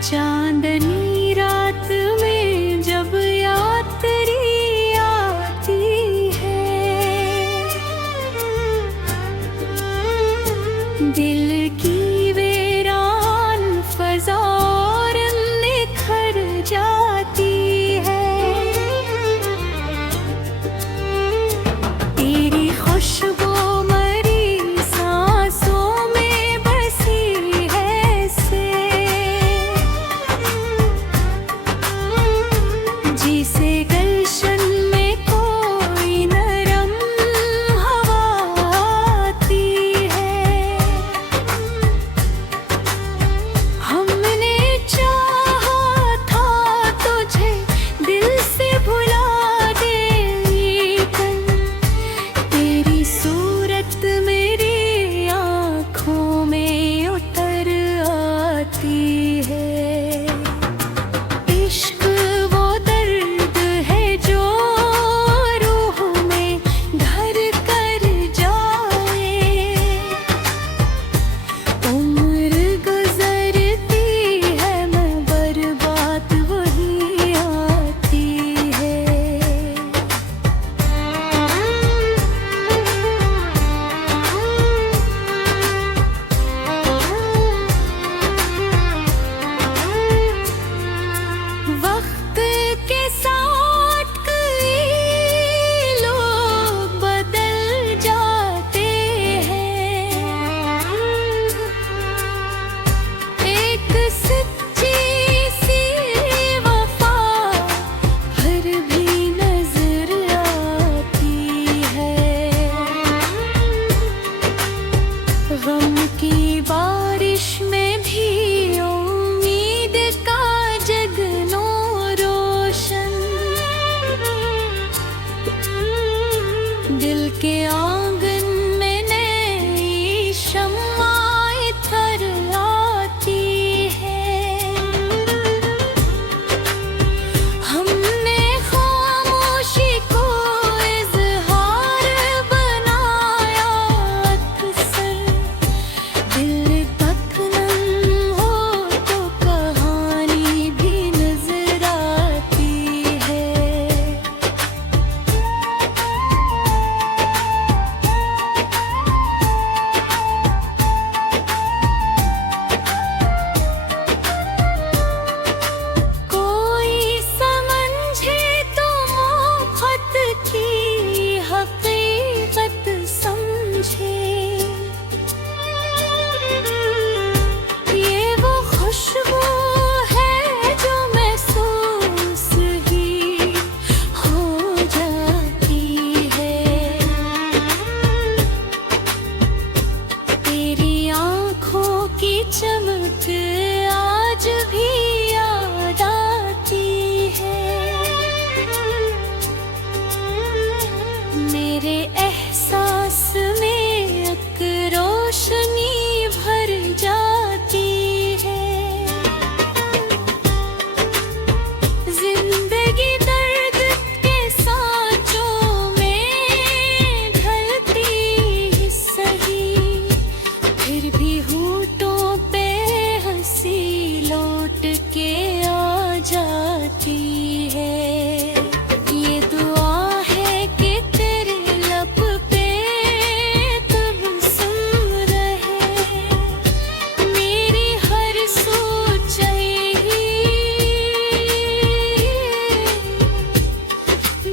चांदनी रात में जब यात्री आती है, दिल की वीरान फज़ा और निखर जाती है। तेरी खुशबू दिल के आंगन में नई शम्माएं थर आती है। हमने खामोशी को इज़हार बनाया अक्सर, दिल तक नम हो तो कहानी भी नजर आती है। चमक आज भी याद आती है। मेरे एहसास में एक रोशनी भर जाती है। जिंदगी दर्द के सांचों में ढलती सही, फिर भी होठों पे हंसी लौट के आ जाती है। ये दुआ है कि तेरे लब पे तबस्सुम रहे, मेरी हर सोच यही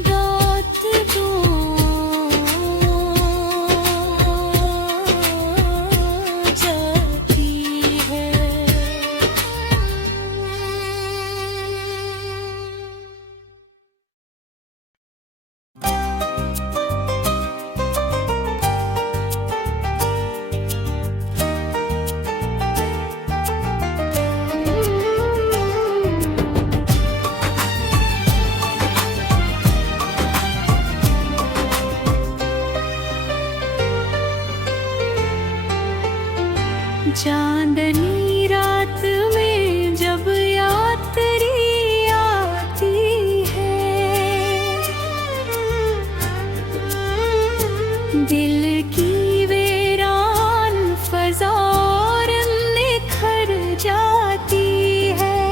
रात दूं जाती है। चांदनी रात में जब यात्री आती है, दिल की वीरान फज़ा और निखर जाती है।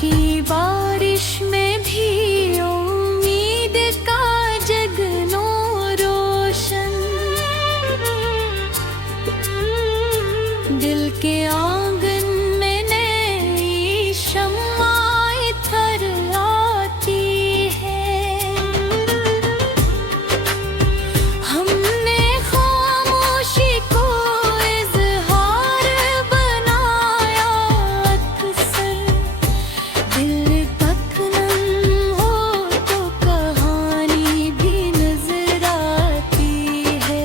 की बारिश में भी उम्मीद का जगनो रोशन, दिल के आंगन में नई शम्माएं थर आती है। हमने खामोशी को इज़हार बनाया अक्सर, दिल तक नम हो तो कहानी भी नजर आती है।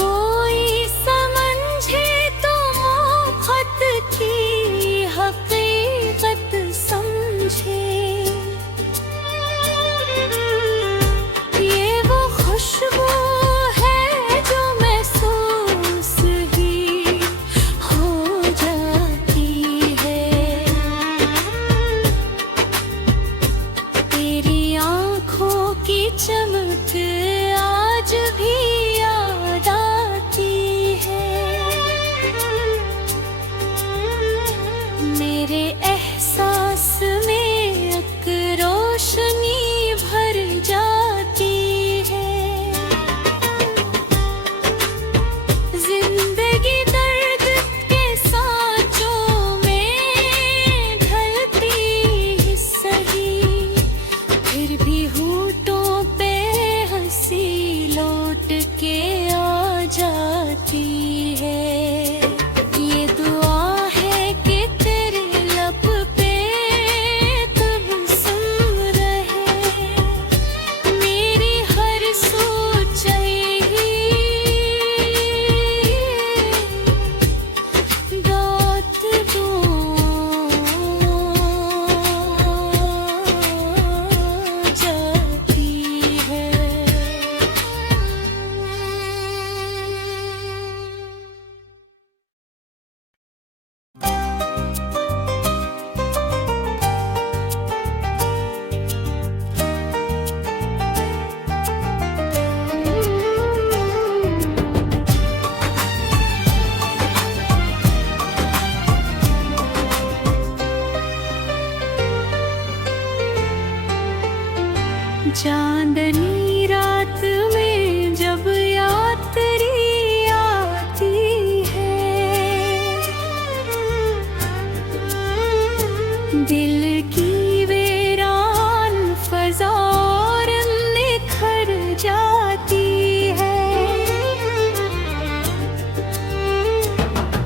कोई समझे तो मोहब्बत की हकीकत समझे, ये वो खुशबू है जो महसूस ही हो जाती है। तेरी आँखों की चमक आज भी याद आती है। मेरे एहसास में एक रोशनी भर जाती है। जिंदगी दर्द के सांचों में ढलती ही सही, फिर भी होठों पे हंसी लौट के आ जाती है। ये दुआ है कि तेरे लब पे तबस्सुम रहे, मेरी हर सोचई रात जाती है। चांदनी रात में जब यात्री आती है, दिल की वीरान फज़ा और निखर जाती है।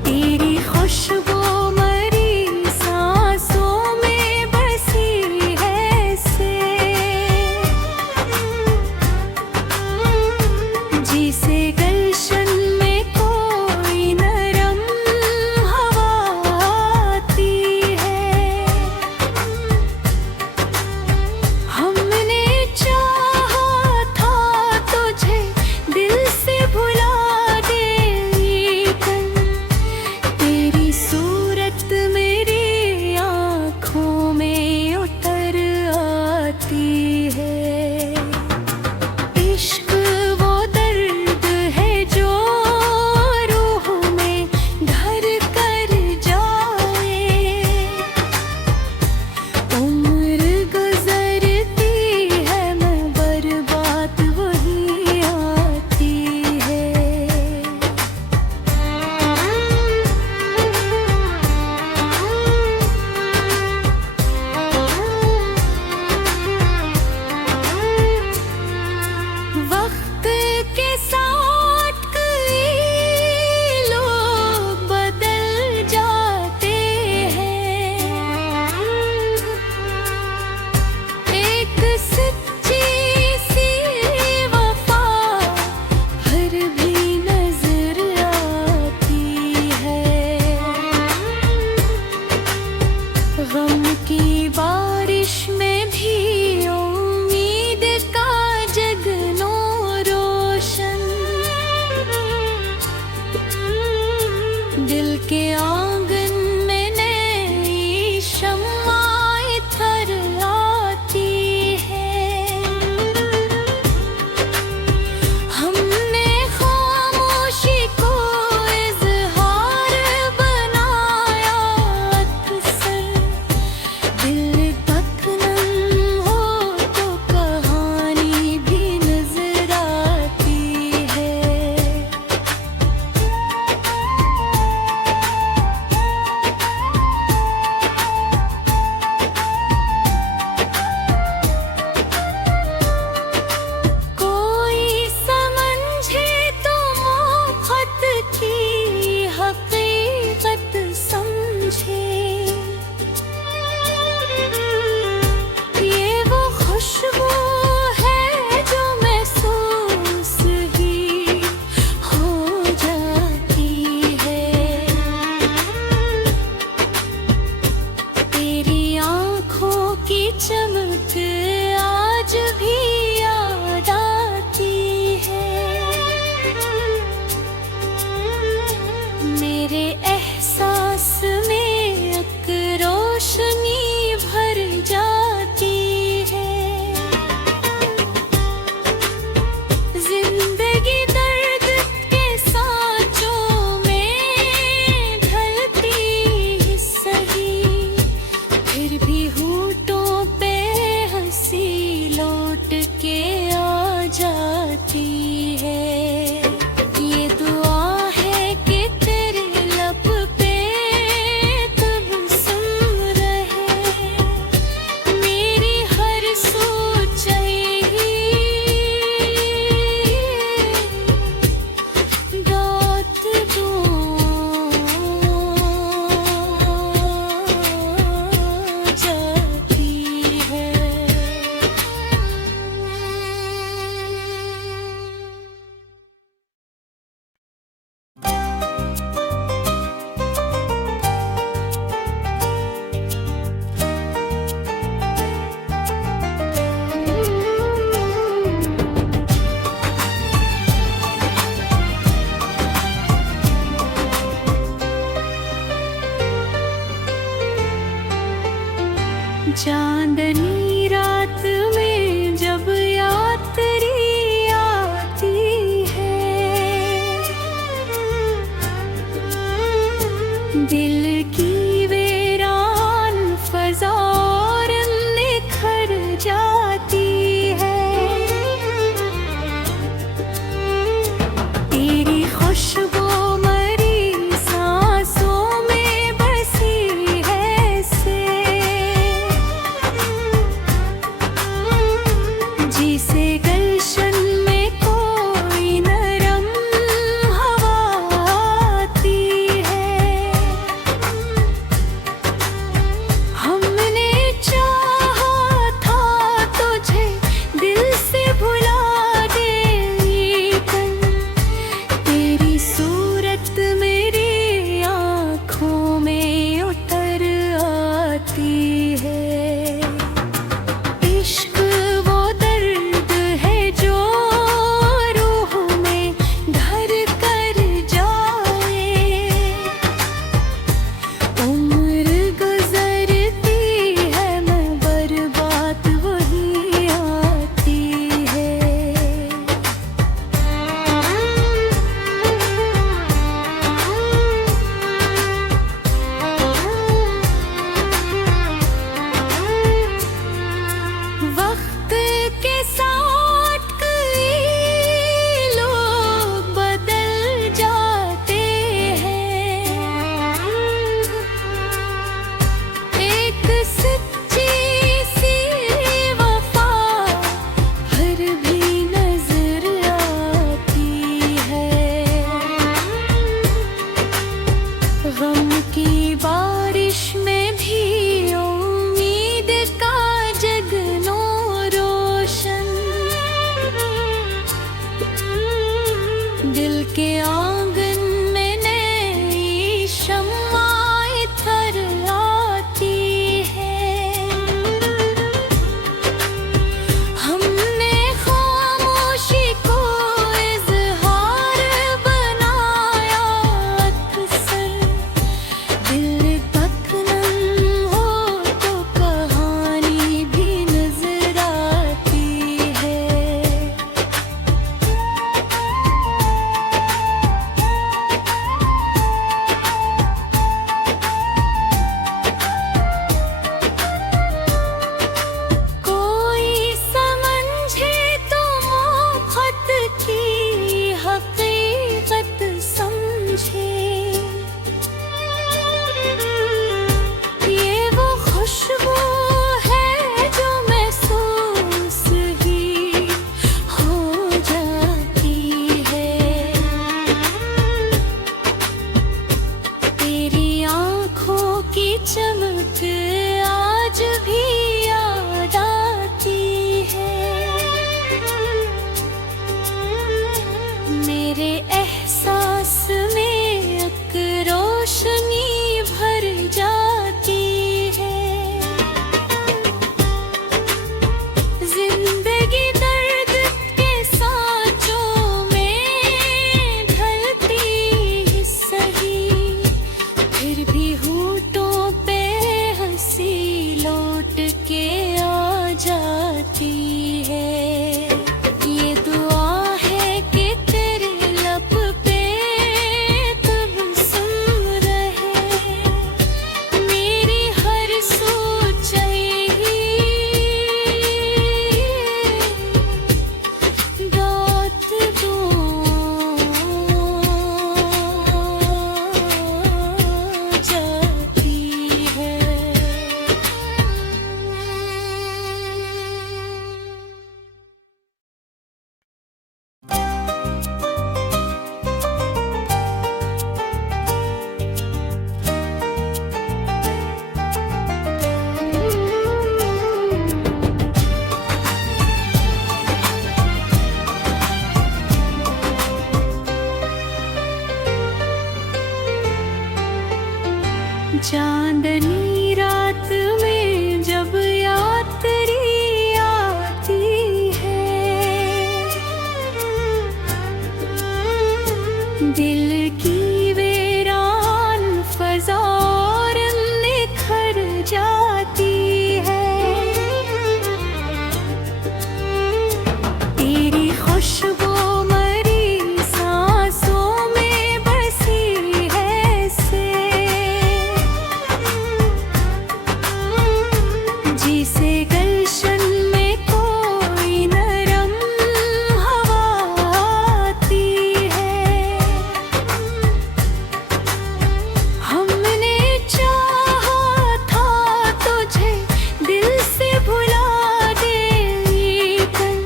तेरी खुशबू मरी सांसों में बसी है से, जाती है। ये दुआ है कि तेरे लब पे तबस्सुम रहे, मेरी हर सोचही रात दो जाती है। चांदनी रात में जब याद तेरी आती है, दिल की वीरान फज़ा और निखर जाती है। तेरी खुशबू मरी सांसों में बसी है से, जिसे गुलशन में कोई नरम हवा आती है। हमने चाहा था तुझे दिल से भुला दे, लेकिन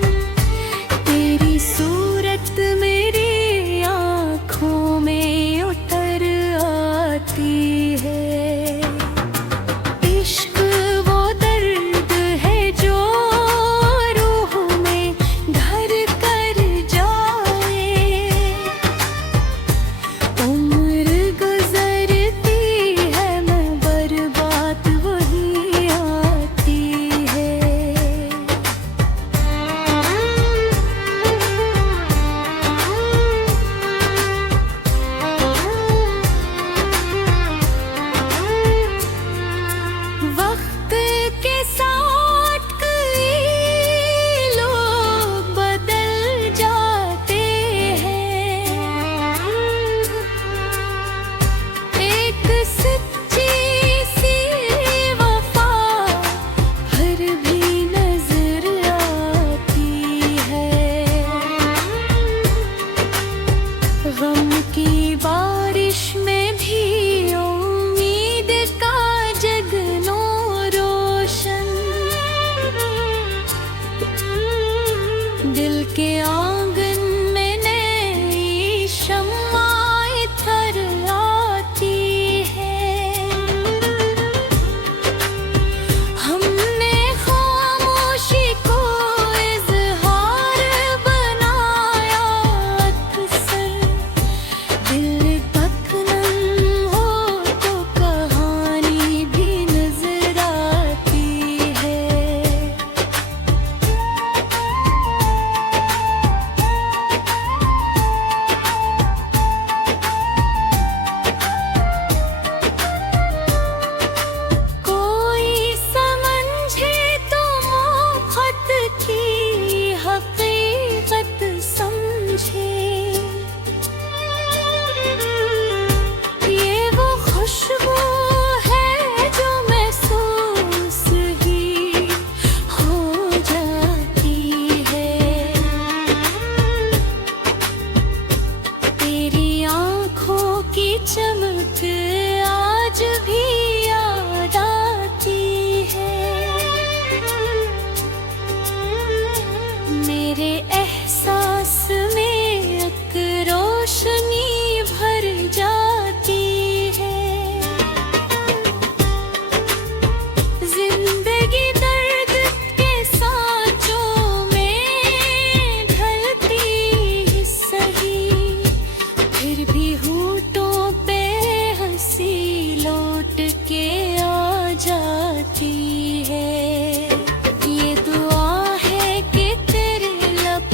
तेरी सूरत मेरी आँखों में उतर आती है। इश्क वो दर्द है जो रूह में घर कर जाए, उम्र गुजरती है मगर बात वही आती है। वक्त के साथ कई लोग बदल जाते हैं, एक सच्ची सी वफा फिर भी नजर आती है। गम की बारिश में भी उम्मीद का जगनो रोशन, दिल के आंगन में नई शम्माएं थर आती है। हमने खामोशी को इज़हार बनाया अक्सर, दिल तक नम हो तो कहानी भी नजर आती है। कोई समझे तो मोहब्बत की हकीकत समझे, ये वो खुशबू है जो महसूस ही हो जाती है। तेरी आँखों की चमक आज भी याद आती है। मेरे एहसास में एक रोशनी भर जाती है। जिंदगी दर्द के सांचों में ढलती सही, फिर भी होठों पे हंसी लौट के आ जाती है। ये दुआ है कि तेरे लब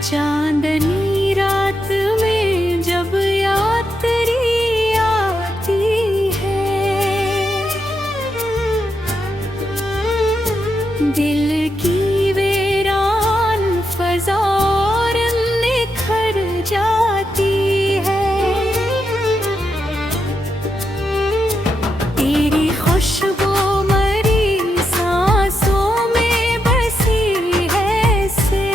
चांदनी रात में जब यात्री आती है, दिल की वीरान फज़ा और निखर जाती है। तेरी खुशबू मरी सांसों में बसी है से,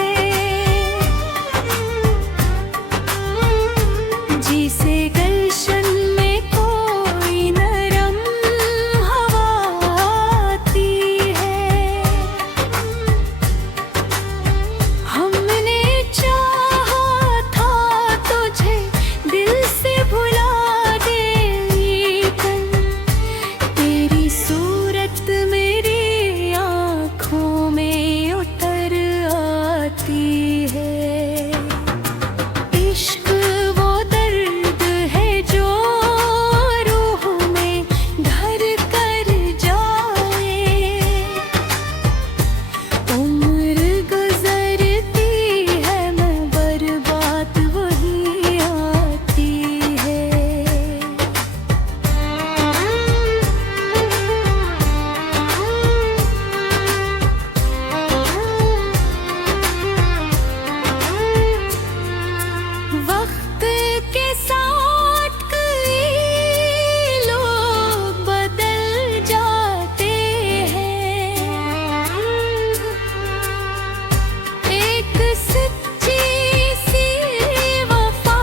जिसे गुलशन में कोई नरम हवा आती है। हमने चाहा था तुझे दिल से भुला दे, लेकिन तेरी सूरत मेरी आँखों में उतर आती है। इश्क वो दर्द है जो रूह में घर कर जाए, उम्र गुजरती है मैं बर्बाद वही आती है। वक्त के साथ कई लोग बदल जाते हैं, एक सच्ची सी वफा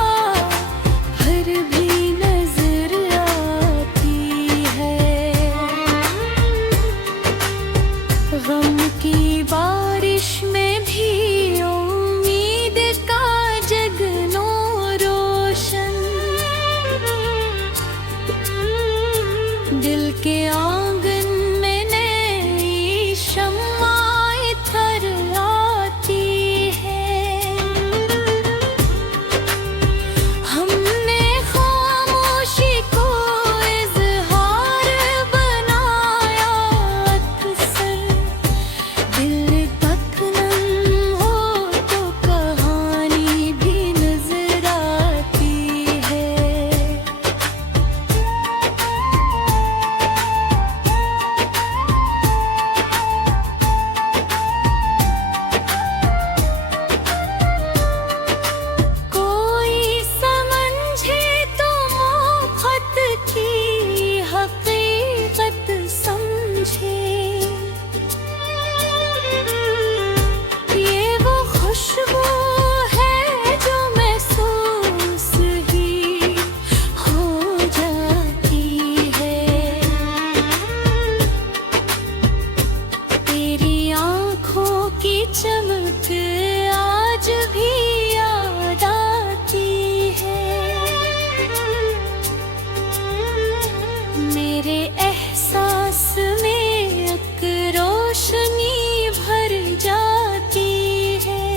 फिर भी नजर आती है। गम की बारिश में भी उम्मीद का जगनो रोशन, दिल के आंगन में नई शम्माएं थर आती है। हमने खामोशी को इज़हार बनाया अक्सर, दिल तक नम हो तो कहानी भी नजर आती है। कोई समझे तो मोहब्बत की हकीकत समझे, ये वो खुशबू है जो महसूस ही हो जाती है। तेरी आँखों की चमक आज भी याद आती है। मेरे एहसास में एक रोशनी भर जाती है।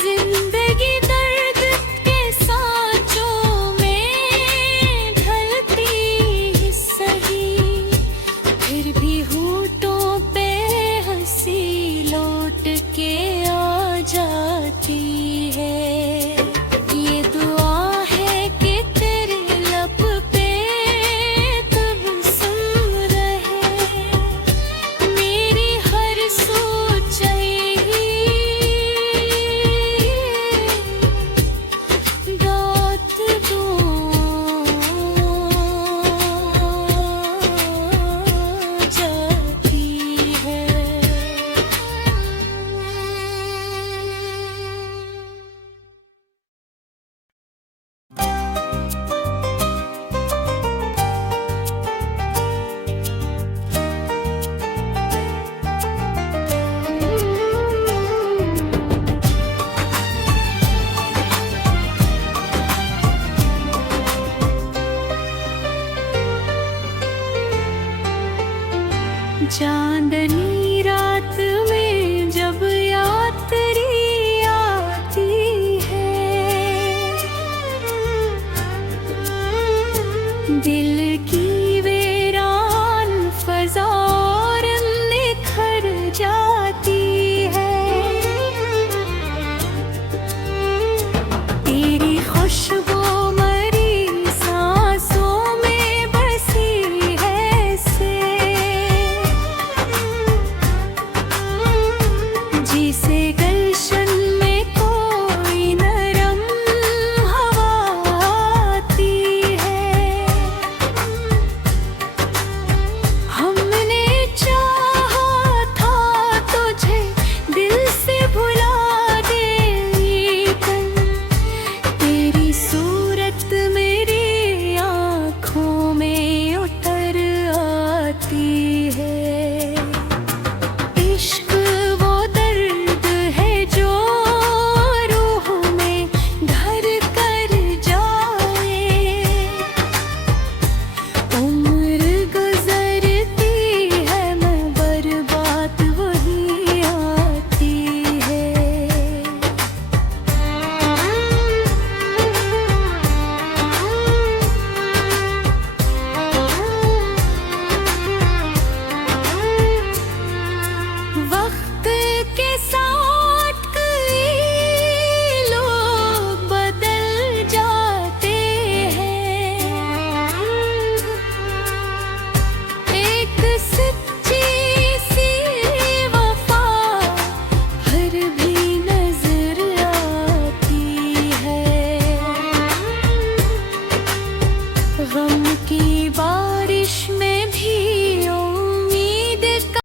जिंदगी दर्द के सांचों में ढलती सही, फिर भी होठों पे हंसी लौट के आ जाती है। ये दुआ है कि तेरे लब पे तबस्सुम रहे, मेरी हर सोच यही रात जाती है। चांदनी रात में जब